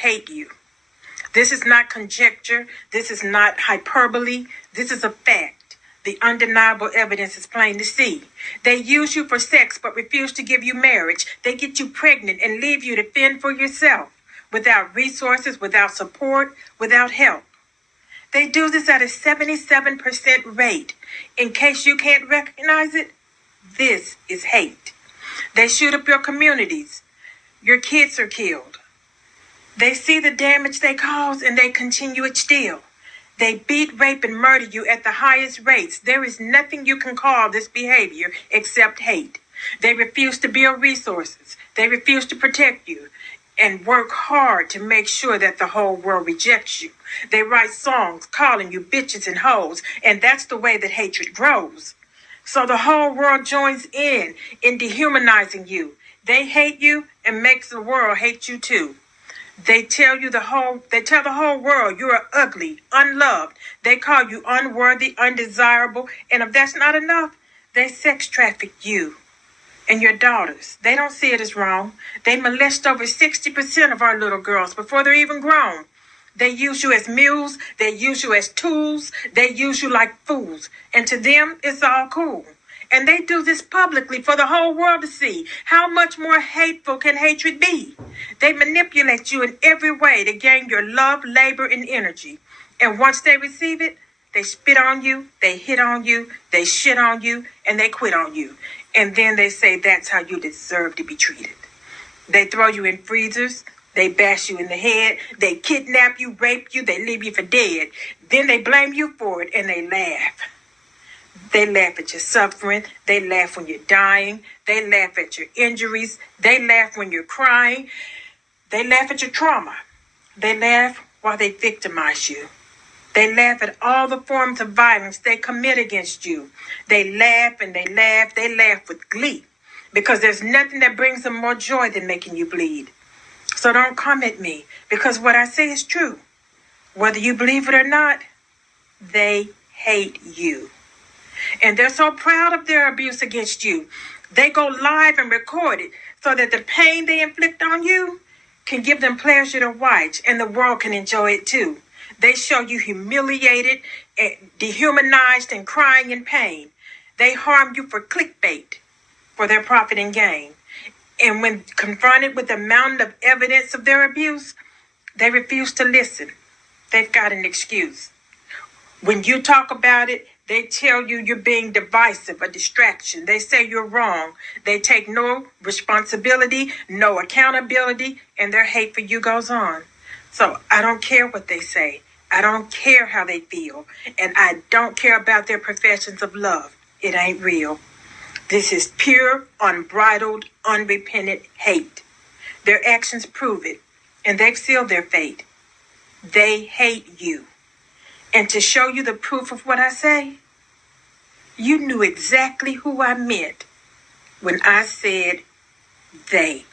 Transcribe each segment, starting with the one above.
hate you. This is not conjecture. This is not hyperbole. This is a fact. The undeniable evidence is plain to see. They use you for sex but refuse to give you marriage. They get you pregnant and leave you to fend for yourself, without resources, without support, without help. They do this at a 77% rate. In case you can't recognize it, this is hate. They shoot up your communities. Your kids are killed. They see the damage they cause and they continue it still. They beat, rape, and murder you at the highest rates. There is nothing you can call this behavior except hate. They refuse to build resources. They refuse to protect you and work hard to make sure that the whole world rejects you. They write songs calling you bitches and hoes, and that's the way that hatred grows. So the whole world joins in dehumanizing you. They hate you and makes the world hate you too. They tell the whole world you are ugly, unloved. They call you unworthy, undesirable, and if that's not enough, they sex traffic you and your daughters. They don't see it as wrong. They molest over 60% of our little girls before they're even grown. They use you as mules. They use you as tools. They use you like fools. And to them, it's all cool. And they do this publicly for the whole world to see. How much more hateful can hatred be? They manipulate you in every way to gain your love, labor, and energy. And once they receive it, they spit on you, they hit on you, they shit on you, and they quit on you. And then they say that's how you deserve to be treated. They throw you in freezers. They bash you in the head. They kidnap you, rape you, they leave you for dead. Then they blame you for it and they laugh. They laugh at your suffering. They laugh when you're dying. They laugh at your injuries. They laugh when you're crying. They laugh at your trauma. They laugh while they victimize you. They laugh at all the forms of violence they commit against you. They laugh and they laugh. They laugh with glee because there's nothing that brings them more joy than making you bleed. So don't come at me because what I say is true. Whether you believe it or not, they hate you. And they're so proud of their abuse against you. They go live and record it so that the pain they inflict on you can give them pleasure to watch and the world can enjoy it too. They show you humiliated, dehumanized, and crying in pain. They harm you for clickbait, for their profit and gain. And when confronted with the mountain of evidence of their abuse, they refuse to listen. They've got an excuse. When you talk about it, they tell you you're being divisive, a distraction. They say you're wrong. They take no responsibility, no accountability, and their hate for you goes on. So I don't care what they say. I don't care how they feel. And I don't care about their professions of love. It ain't real. This is pure, unbridled, unrepentant hate. Their actions prove it, and they've sealed their fate. They hate you. And to show you the proof of what I say, you knew exactly who I meant when I said they.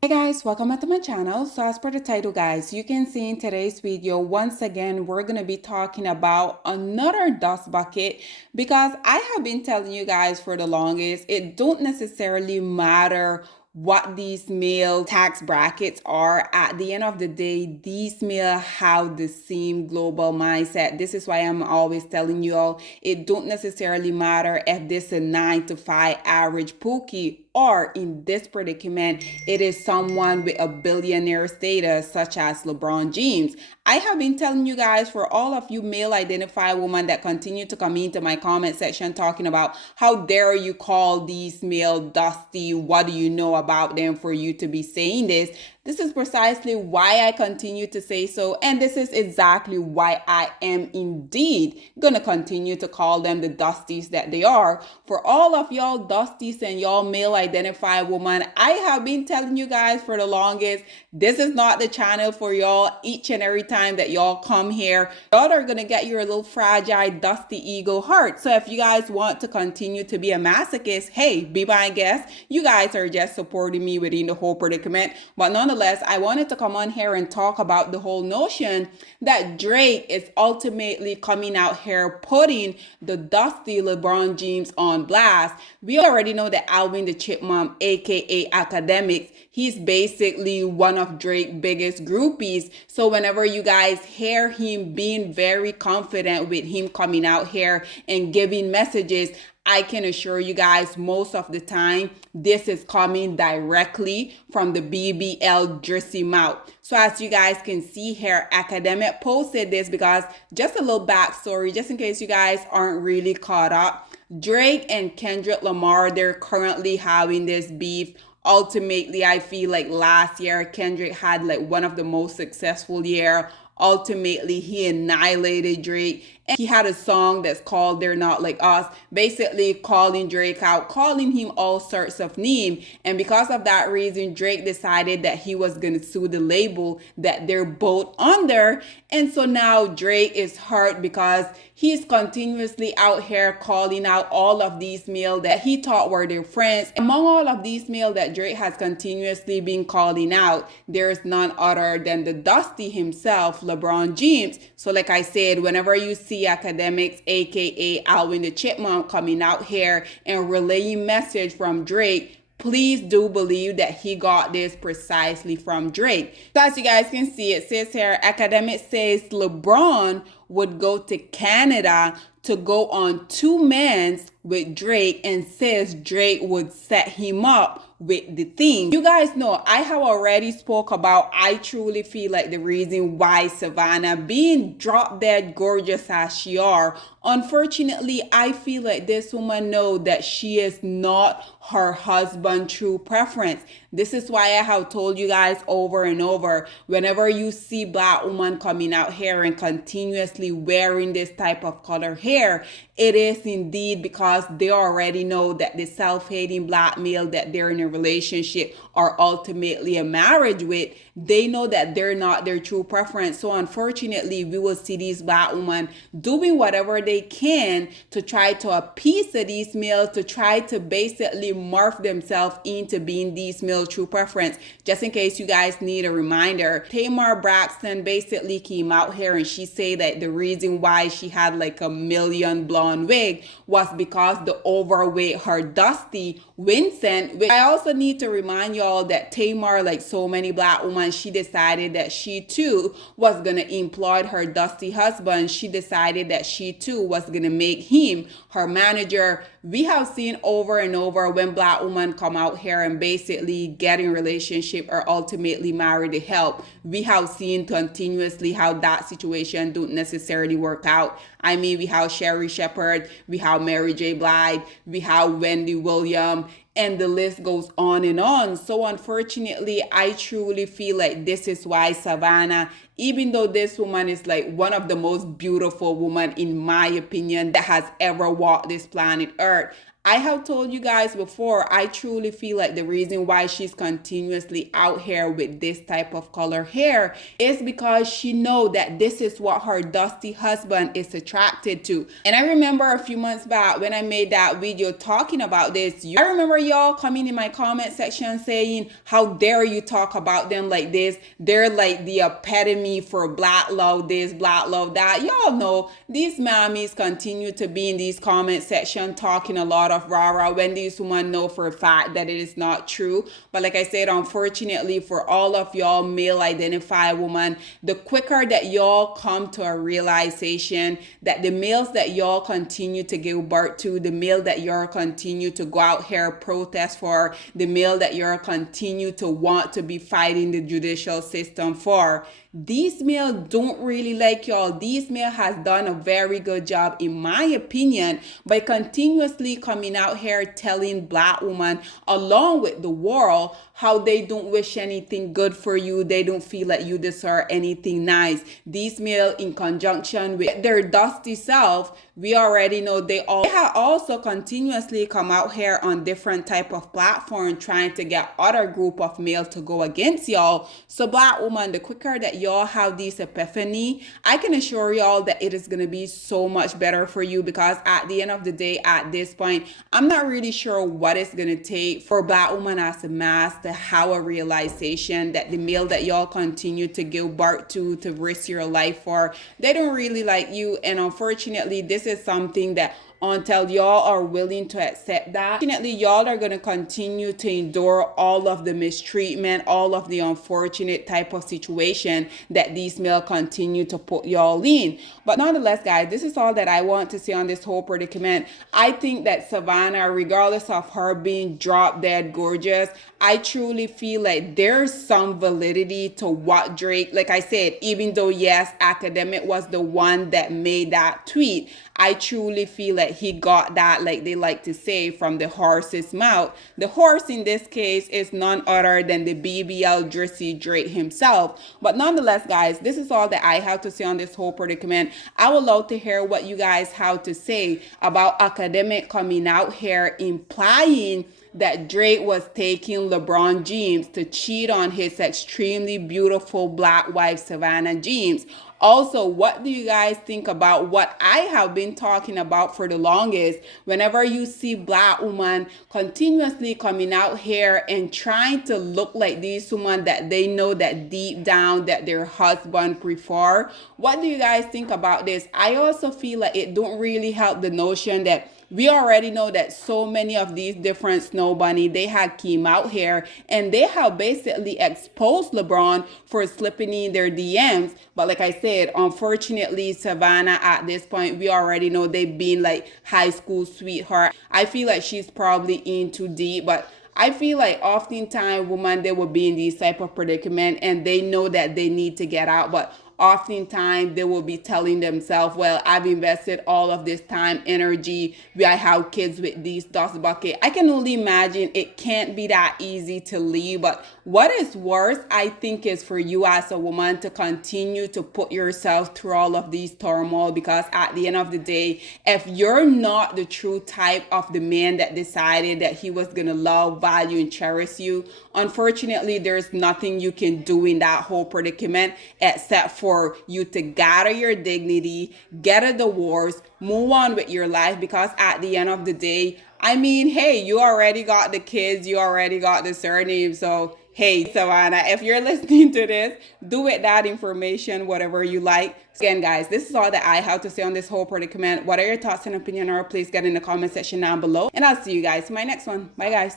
Hey guys, welcome back to my channel. So as per the title, guys, you can see in today's video, once again, we're going to be talking about another dust bucket because I have been telling you guys for the longest, it don't necessarily matter what these male tax brackets are. At the end of the day, these male have the same global mindset. This is why I'm always telling you all, it don't necessarily matter if this is a 9-to-5 average pookie or in this predicament, it is someone with a billionaire status such as Lebron James. I have been telling you guys, for all of you male identified women that continue to come into my comment section talking about how dare you call these male dusty, what do you know about them for you to be saying this? This is precisely why I continue to say so, and this is exactly why I am indeed gonna continue to call them the dusties that they are. For all of y'all dusties and y'all male identified women, I have been telling you guys for the longest, this is not the channel for y'all. Each and every time that y'all come here, y'all are gonna get your little fragile, dusty ego hurt. So if you guys want to continue to be a masochist, hey, be my guest. You guys are just supporting me within the whole predicament, but nonetheless, nonetheless, I wanted to come on here and talk about the whole notion that Drake is ultimately coming out here putting the Dusty LeBron James on blast. We already know that Alvin the Chipmunk, aka Academics, he's basically one of Drake's biggest groupies. So whenever you guys hear him being very confident with him coming out here and giving messages, I can assure you guys most of the time this is coming directly from the BBL Jersey mouth. So as you guys can see here, Academic posted this because just a little backstory, just in case you guys aren't really caught up. Drake and Kendrick Lamar, they're currently having this beef. Ultimately, I feel like last year Kendrick had like one of the most successful year. Ultimately, he annihilated Drake. And he had a song that's called They're Not Like Us, basically calling Drake out, calling him all sorts of names. And because of that reason, Drake decided that he was going to sue the label that they're both under. And so now Drake is hurt because he's continuously out here calling out all of these males that he thought were their friends. Among all of these males that Drake has continuously been calling out, there's none other than the Dusty himself, LeBron James. So like I said, whenever you see Academics, aka Alvin the Chipmunk, coming out here and relaying message from Drake, please do believe that he got this precisely from Drake. So as you guys can see, it says here, Academic says LeBron would go to Canada to go on 2 men's with Drake and says Drake would set him up with the thing. You guys know I have already spoke about, I truly feel like the reason why Savannah being drop dead gorgeous as she are, unfortunately I feel like this woman know that she is not her husband's true preference. This is why I have told you guys over and over, whenever you see black woman coming out here and continuously wearing this type of color hair, it is indeed because they already know that the self-hating black male that they're in a relationship or ultimately a marriage with, they know that they're not their true preference. So unfortunately, we will see these black women doing whatever they can to try to appease these males, to try to basically morph themselves into being these male true preference. Just in case you guys need a reminder, Tamar Braxton basically came out here and she said that the reason why she had like a million blonde wig was because the overweight her Dusty Vincent. Which I also need to remind y'all that Tamar, like so many black women, she decided that she too was gonna employ her Dusty husband. She decided that she too was gonna make him her manager. We have seen over and over when black women come out here and basically get in relationship or ultimately marry to help. We have seen continuously how that situation don't necessarily work out. I mean, we have Sherry Shepherd, we have Mary J. Blige, we have Wendy Williams, and the list goes on and on. So unfortunately, I truly feel like this is why Savannah, even though this woman is like one of the most beautiful women in my opinion that has ever walked this planet Earth, I have told you guys before, I truly feel like the reason why she's continuously out here with this type of color hair is because she know that this is what her Dusty husband is attracted to. And I remember a few months back when I made that video talking about this, I remember y'all coming in my comment section saying, how dare you talk about them like this? They're like the epitome for black love this, black love that. Y'all know these mammies continue to be in these comment section talking a lot of rah-rah when these women know for a fact that it is not true. But like I said, unfortunately for all of y'all male identified women, the quicker that y'all come to a realization that the males that y'all continue to give birth to, the male that y'all continue to go out here protest for, the male that y'all continue to want to be fighting the judicial system for, these males don't really like y'all. These males has done a very good job, in my opinion, by continuously coming out here telling black women along with the world how they don't wish anything good for you. They don't feel like you deserve anything nice. These males, in conjunction with their Dusty self, we already know they have also continuously come out here on different type of platform trying to get other group of males to go against y'all. So black woman, the quicker that y'all have this epiphany, I can assure y'all that it is going to be so much better for you, because at the end of the day, at this point, I'm not really sure what it's going to take for black woman as a mass to have a realization that the male that y'all continue to give birth to risk your life for, they don't really like you. And unfortunately, this is something that until y'all are willing to accept that, unfortunately, y'all are going to continue to endure all of the mistreatment, all of the unfortunate type of situation that these male continue to put y'all in. But nonetheless, guys, this is all that I want to say on this whole predicament. I think that Savannah, regardless of her being drop dead gorgeous, I truly feel like there's some validity to what Drake, like I said, even though yes, Academic was the one that made that tweet, I truly feel like he got that, like they like to say, from the horse's mouth. The horse in this case is none other than the BBL Drizzy Drake himself. But nonetheless, guys, this is all that I have to say on this whole predicament. I would love to hear what you guys have to say about Academic coming out here implying that Drake was taking LeBron James to cheat on his extremely beautiful black wife, Savannah James. Also, what do you guys think about what I have been talking about for the longest? Whenever you see black women continuously coming out here and trying to look like these women that they know that deep down that their husband prefer. What do you guys think about this? I also feel like it don't really help the notion that we already know that so many of these different snow bunny, they had came out here and they have basically exposed LeBron for slipping in their DMs. But like I said, unfortunately, Savannah, at this point, we already know they've been like high school sweetheart. I feel like she's probably in too deep, but I feel like oftentimes women, they will be in these type of predicament and they know that they need to get out, but oftentimes they will be telling themselves, well, I've invested all of this time, energy, I have kids with these dust bucket. I can only imagine it can't be that easy to leave. But what is worse, I think, is for you as a woman to continue to put yourself through all of these turmoil, because at the end of the day, if you're not the true type of the man that decided that he was gonna love, value, and cherish you, unfortunately, there's nothing you can do in that whole predicament except for you to gather your dignity, get a divorce, move on with your life, because at the end of the day, I mean, hey, you already got the kids, you already got the surname, so hey, Savannah, if you're listening to this, do with that information whatever you like. Again, guys, this is all that I have to say on this whole predicament. What are your thoughts and opinion, or please get in the comment section down below, and I'll see you guys in my next one. Bye, guys.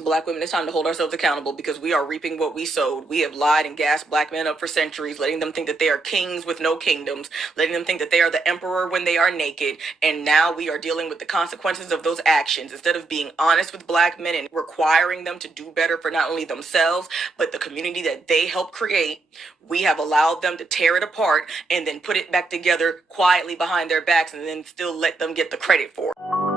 Black women, it's time to hold ourselves accountable, because we are reaping what we sowed. We have lied and gassed black men up for centuries, letting them think that they are kings with no kingdoms, letting them think that they are the emperor when they are naked. And now we are dealing with the consequences of those actions. Instead of being honest with black men and requiring them to do better for not only themselves, but the community that they helped create, we have allowed them to tear it apart and then put it back together quietly behind their backs and then still let them get the credit for it.